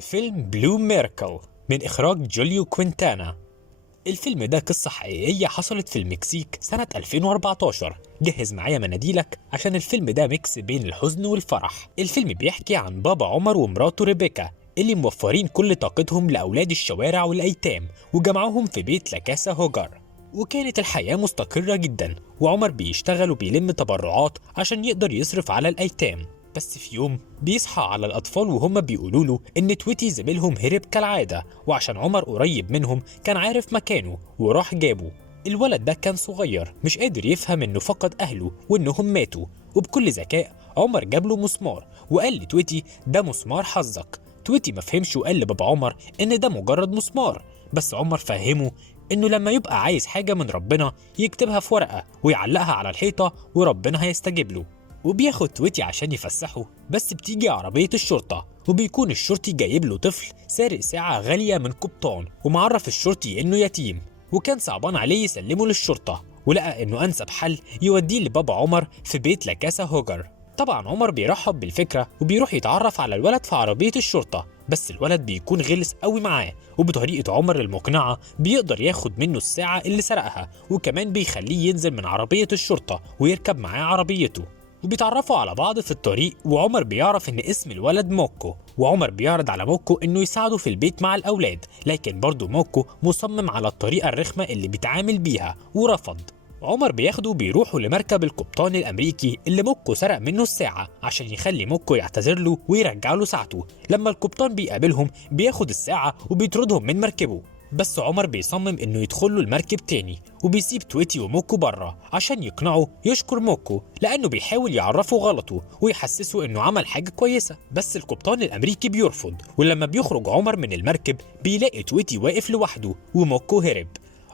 فيلم بلو ميركل من إخراج جوليو كوينتانا. الفيلم ده قصة حقيقية حصلت في المكسيك سنة 2014. جهز معايا مناديلك عشان الفيلم ده ميكس بين الحزن والفرح. الفيلم بيحكي عن بابا عمر ومراته ريبيكا اللي موفرين كل طاقتهم لأولاد الشوارع والأيتام وجمعوهم في بيت لاكاسا هوجر. وكانت الحياة مستقرة جدا، وعمر بيشتغل وبيلم تبرعات عشان يقدر يصرف على الأيتام. بس في يوم بيصحى على الأطفال وهم بيقولوا له إن تويتي زميلهم هرب كالعادة، وعشان عمر قريب منهم كان عارف مكانه وراح جابه. الولد ده كان صغير مش قادر يفهم إنه فقد أهله وإنهم ماتوا، وبكل ذكاء عمر جاب له مسمار وقال لتويتي ده مسمار حظك. تويتي مفهمش وقال لبابا عمر إن ده مجرد مسمار، بس عمر فهمه إنه لما يبقى عايز حاجة من ربنا يكتبها في ورقة ويعلقها على الحيطة وربنا هيستجيب له. وبياخد تويتي عشان يفسحه، بس بتيجي عربية الشرطة وبيكون الشرطي جايب له طفل سارق ساعة غالية من قبطان، ومعرف الشرطي إنه يتيم وكان صعبان عليه يسلمه للشرطة، ولقى إنه أنسب حل يوديه لبابا عمر في بيت لاكاسا هوجر. طبعا عمر بيرحب بالفكرة وبيروح يتعرف على الولد في عربية الشرطة، بس الولد بيكون غلس قوي معاه، وبطريقة عمر المقنعة بيقدر ياخد منه الساعة اللي سرقها، وكمان بيخليه ينزل من عربية الشرطة ويركب معاه عربيته. وبيتعرفوا على بعض في الطريق، وعمر بيعرف ان اسم الولد موكو، وعمر بيعرض على موكو انه يساعده في البيت مع الاولاد، لكن برضه موكو مصمم على الطريقة الرخمة اللي بيتعامل بيها ورفض. عمر بياخده وبيروحوا لمركب القبطان الامريكي اللي موكو سرق منه الساعة عشان يخلي موكو يعتذر له ويرجع له ساعته. لما القبطان بيقابلهم بياخد الساعة وبيطردهم من مركبه، بس عمر بيصمم انه يدخل له المركب تاني، وبيسيب تويتي وموكو بره عشان يقنعه يشكر موكو لانه بيحاول يعرفه غلطه ويحسسه انه عمل حاجه كويسه. بس القبطان الامريكي بيرفض، ولما بيخرج عمر من المركب بيلاقي تويتي واقف لوحده وموكو هرب.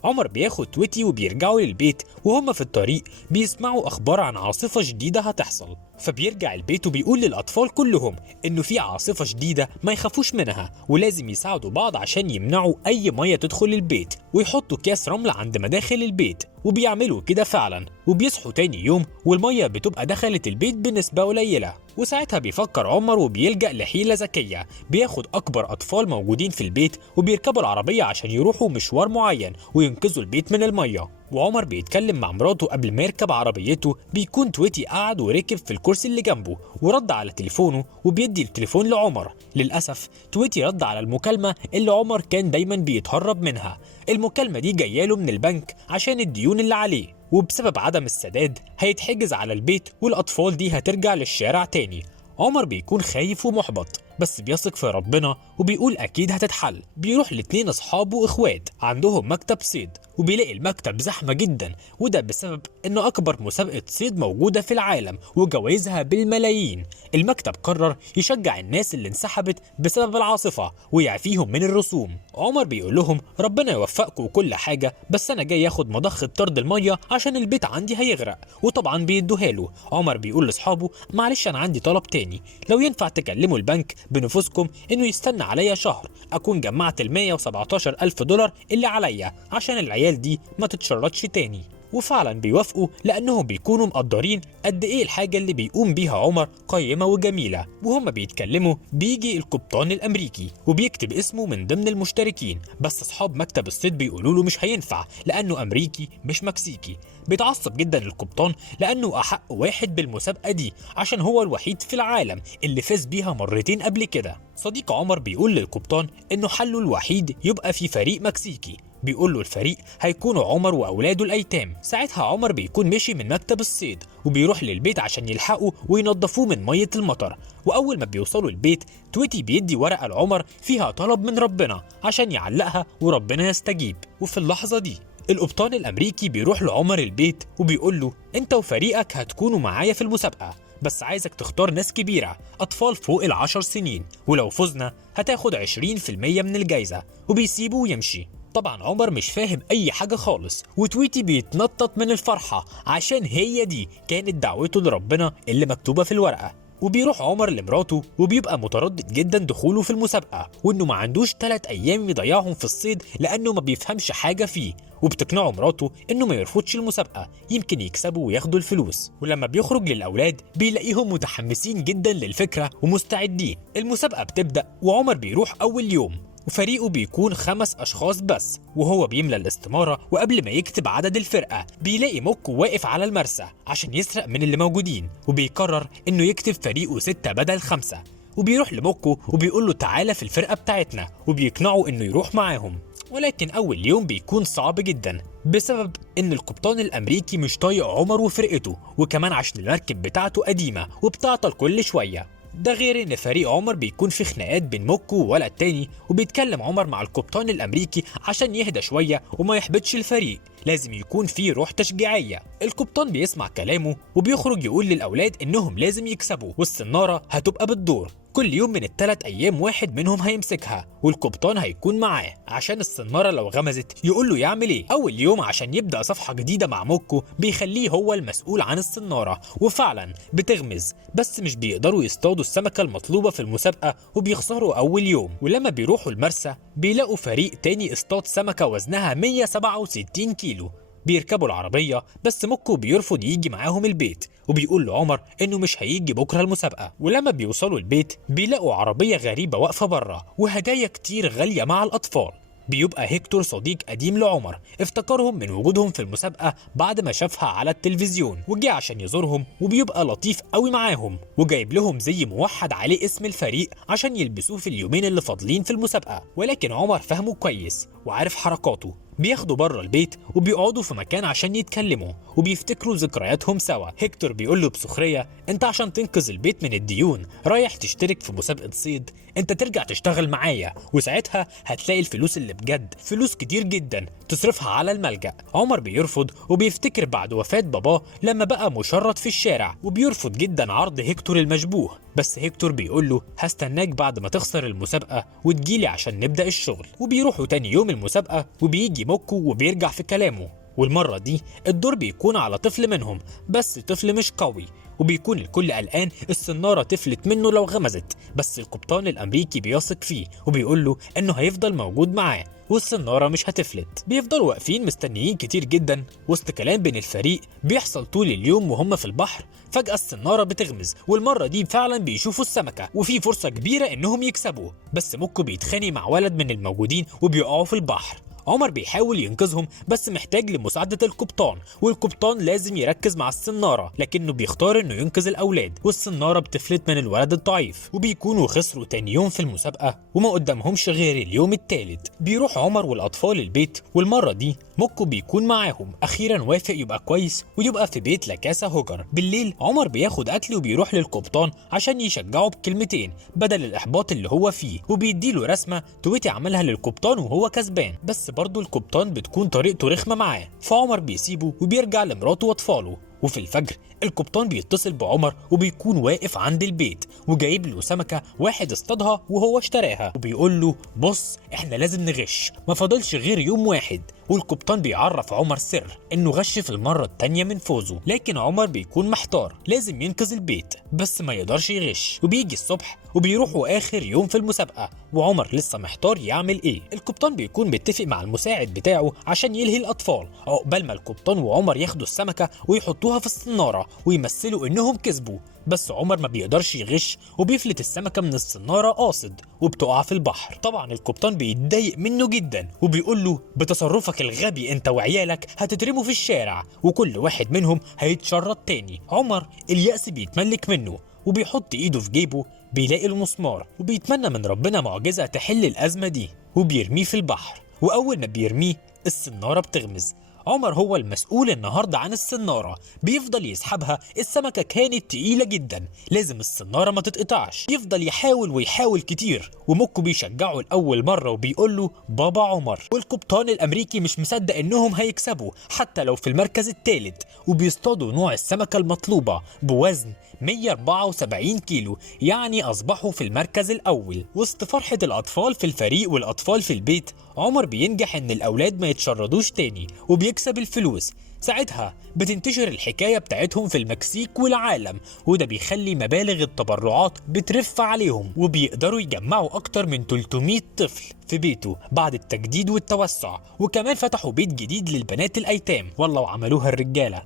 عمر بياخد تويتي وبيرجعوا للبيت، وهم في الطريق بيسمعوا اخبار عن عاصفة جديدة هتحصل، فبيرجع البيت وبيقول للاطفال كلهم انه في عاصفة جديدة ما يخافوش منها، ولازم يساعدوا بعض عشان يمنعوا اي مية تدخل البيت، ويحطوا اكياس رمل عند مداخل البيت. وبيعملوا كده فعلا، وبيصحوا تاني يوم والمية بتبقى دخلت البيت بنسبة قليلة. وساعتها بيفكر عمر وبيلجأ لحيلة ذكية، بياخد أكبر أطفال موجودين في البيت وبيركبوا العربية عشان يروحوا مشوار معين وينقذوا البيت من المية. وعمر بيتكلم مع مراته قبل ما يركب عربيته، بيكون تويتي قاعد وركب في الكرسي اللي جنبه ورد على تليفونه وبيدي التليفون لعمر. للأسف تويتي رد على المكالمة اللي عمر كان دايما بيتهرب منها. المكالمة دي جاياله من البنك عشان الديون اللي عليه، وبسبب عدم السداد هيتحجز على البيت والأطفال دي هترجع للشارع تاني. عمر بيكون خايف ومحبط، بس بيثق في ربنا وبيقول أكيد هتتحل. بيروح لاتنين أصحابه إخوات عندهم مكتب صيد، وبيلاقي المكتب زحمة جدا، وده بسبب إنه أكبر مسابقة صيد موجودة في العالم وجوائزها بالملايين. المكتب قرر يشجع الناس اللي انسحبت بسبب العاصفة ويعفيهم من الرسوم. عمر بيقول لهم ربنا يوفقكم وكل حاجة، بس أنا جاي ياخد مضخة طرد المية عشان البيت عندي هيغرق، وطبعا بيدوها له. عمر بيقول لأصحابه معلش أنا عندي طلب تاني، لو ينفع تكلموا البنك بنفوسكم انه يستنى عليا شهر اكون جمعت ال117 ألف دولار اللي عليا عشان العيال دي ما تتشردش تاني. وفعلا بيوافقوا لانهم بيكونوا مقدرين قد ايه الحاجة اللي بيقوم بيها عمر قيمة وجميلة. وهم بيتكلموا بيجي القبطان الامريكي وبيكتب اسمه من ضمن المشتركين، بس اصحاب مكتب الصيد بيقولوا له مش هينفع لانه امريكي مش مكسيكي. بيتعصب جدا القبطان لانه احق واحد بالمسابقة دي عشان هو الوحيد في العالم اللي فاز بيها مرتين قبل كده. صديق عمر بيقول للقبطان انه حله الوحيد يبقى في فريق مكسيكي، بيقول له الفريق هيكونوا عمر واولاده الايتام. ساعتها عمر بيكون مشي من مكتب الصيد وبيروح للبيت عشان يلحقوا وينظفوه من مية المطر. واول ما بيوصلوا البيت تويتي بيدي ورقة لعمر فيها طلب من ربنا عشان يعلقها وربنا يستجيب. وفي اللحظة دي القبطان الامريكي بيروح لعمر البيت وبيقول له انت وفريقك هتكونوا معايا في المسابقة، بس عايزك تختار ناس كبيرة أطفال فوق ال10 سنين، ولو فزنا هتاخد 20% من الجايزة. وبيسيبه ويمشي. طبعا عمر مش فاهم أي حاجة خالص، وتويتي بيتنطط من الفرحة عشان هي دي كانت دعوته لربنا اللي مكتوبة في الورقة. وبيروح عمر لمراته وبيبقى متردد جدا دخوله في المسابقة، وانه ما عندوش 3 ايام يضيعهم في الصيد لانه ما بيفهمش حاجة فيه، وبتقنعه مراته انه ما يرفضش المسابقة يمكن يكسبوا وياخدوا الفلوس. ولما بيخرج للاولاد بيلاقيهم متحمسين جدا للفكرة ومستعدين. المسابقة بتبدأ وعمر بيروح اول يوم، وفريقه بيكون 5 أشخاص بس، وهو بيملى الاستمارة، وقبل ما يكتب عدد الفرقة بيلاقي موكو واقف على المرسى عشان يسرق من اللي موجودين، وبيقرر انه يكتب فريقه 6 بدل 5. وبيروح لموكو وبيقول له تعالى في الفرقة بتاعتنا، وبيقنعه انه يروح معاهم. ولكن اول يوم بيكون صعب جدا بسبب ان القبطان الامريكي مش طايق عمر وفرقته، وكمان عشان المركب بتاعته قديمة وبتعطل كل شوية. ده غير ان فريق عمر بيكون في خناقات بين موكو وولد تاني، وبيتكلم عمر مع القبطان الامريكي عشان يهدى شويه وما يحبطش الفريق، لازم يكون في روح تشجيعيه. القبطان بيسمع كلامه وبيخرج يقول للاولاد انهم لازم يكسبوا، والصناره هتبقى بالدور، كل يوم من ال3 ايام واحد منهم هيمسكها والقبطان هيكون معاه عشان الصناره لو غمزت يقول له يعمل ايه. اول يوم عشان يبدا صفحه جديده مع موكو بيخليه هو المسؤول عن الصناره، وفعلا بتغمز، بس مش بيقدروا يصطادوا السمكه المطلوبه في المسابقه وبيخسروا اول يوم. ولما بيروحوا المرسى بيلاقوا فريق تاني اصطاد سمكه وزنها 167 كيلو. بيركبوا العربية، بس موكو بيرفض يجي معاهم البيت، وبيقول لعمر انه مش هيجي بكرة المسابقة. ولما بيوصلوا البيت بيلاقوا عربية غريبة واقفة بره وهدايا كتير غالية مع الأطفال. بيبقى هيكتور صديق قديم لعمر، افتكرهم من وجودهم في المسابقة بعد ما شافها على التلفزيون وجه عشان يزورهم، وبيبقى لطيف قوي معاهم وجايب لهم زي موحد عليه اسم الفريق عشان يلبسوه في اليومين اللي فاضلين في المسابقة. ولكن عمر فهمه كويس وعارف حركاته. بياخدوا بره البيت وبيقعدوا في مكان عشان يتكلموا وبيفتكروا ذكرياتهم سوا. هيكتور بيقول له بسخرية انت عشان تنقذ البيت من الديون رايح تشترك في مسابقة صيد، انت ترجع تشتغل معايا وساعتها هتلاقي الفلوس اللي بجد، فلوس كتير جدا تصرفها على الملجأ. عمر بيرفض وبيفتكر بعد وفاة باباه لما بقى مشرد في الشارع، وبيرفض جدا عرض هيكتور المشبوه، بس هيكتور بيقول له هستناك بعد ما تخسر المسابقة وتجيلي عشان نبدأ الشغل. وبيروحوا تاني يوم المسابقة وبيجي موكو وبيرجع في كلامه، والمرة دي الدور بيكون على طفل منهم، بس طفل مش قوي، وبيكون الكل قلقان الصنارة تفلت منه لو غمزت، بس القبطان الأمريكي بيثق فيه وبيقول له إنه هيفضل موجود معاه والصنارة مش هتفلت. بيفضلوا واقفين مستنيين كتير جدا وسط كلام بين الفريق بيحصل طول اليوم وهم في البحر. فجأة الصنارة بتغمز، والمرة دي فعلا بيشوفوا السمكة وفي فرصة كبيرة إنهم يكسبوا، بس موكو بيتخانق مع ولد من الموجودين وبيقعوا في البحر. عمر بيحاول ينقذهم بس محتاج لمساعدة القبطان، والقبطان لازم يركز مع الصنارة، لكنه بيختار انه ينقذ الاولاد، والصنارة بتفلت من الولد الضعيف وبيكونوا خسروا تاني يوم في المسابقة وما قدامهمش غير اليوم التالت. بيروح عمر والاطفال البيت، والمرة دي موكو بيكون معاهم، اخيرا وافق يبقى كويس ويبقى في بيت لاكاسا هوجر. بالليل عمر بياخد اكل وبيروح للقبطان عشان يشجعه بكلمتين بدل الاحباط اللي هو فيه، وبيديله رسمة تويتي عملها للقبطان وهو كسبان، بس برضه القبطان بتكون طريقته رخمة معاه، فعمر بيسيبه وبيرجع لمراته واطفاله. وفي الفجر القبطان بيتصل بعمر وبيكون واقف عند البيت وجايب له سمكة واحد اصطادها وهو اشتراها، وبيقول له بص احنا لازم نغش، ما فاضلش غير يوم واحد. والقبطان بيعرف عمر سر انه غش في المرة التانية من فوزه، لكن عمر بيكون محتار، لازم ينقذ البيت بس ما يقدرش يغش. وبيجي الصبح وبيروحوا اخر يوم في المسابقة وعمر لسه محتار يعمل ايه. القبطان بيكون متفق مع المساعد بتاعه عشان يلهي الاطفال عقبال ما القبطان وعمر ياخدوا السمكة ويحطوها في الصنارة ويمثلوا انهم كسبوا، بس عمر ما بيقدرش يغش وبيفلت السمكة من الصنارة قاصد وبتقع في البحر. طبعا القبطان بيتضايق منه جدا وبيقول له بتصرفك الغبي انت وعيالك هتترموا في الشارع وكل واحد منهم هيتشرد تاني. عمر اليأس بيتملك منه وبيحط ايده في جيبه بيلاقي المسمار وبيتمنى من ربنا معجزة تحل الأزمة دي، وبيرميه في البحر. وأول ما بيرميه الصنارة بتغمز. عمر هو المسؤول النهاردة عن الصنارة، بيفضل يسحبها، السمكة كانت تقيلة جدا، لازم الصنارة ما تتقطعش. يفضل يحاول ويحاول كتير، وموكو بيشجعه لأول مرة وبيقول له بابا عمر. والقبطان الأمريكي مش مصدق إنهم هيكسبوا حتى لو في المركز الثالث، وبيصطادوا نوع السمكة المطلوبة بوزن 174 كيلو، يعني أصبحوا في المركز الأول. وسط فرحة الأطفال في الفريق والأطفال في البيت، عمر بينجح إن الأولاد ما يتشردوش تاني وبيكسب تكسب الفلوس. ساعتها بتنتشر الحكاية بتاعتهم في المكسيك والعالم، وده بيخلي مبالغ التبرعات بترف عليهم، وبيقدروا يجمعوا أكتر من 300 طفل في بيته بعد التجديد والتوسع. وكمان فتحوا بيت جديد للبنات الأيتام، والله وعملوها الرجالة.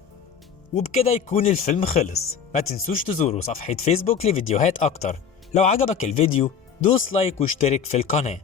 وبكده يكون الفيلم خلص. ما تنسوش تزوروا صفحة فيسبوك لفيديوهات أكتر. لو عجبك الفيديو دوس لايك واشترك في القناة.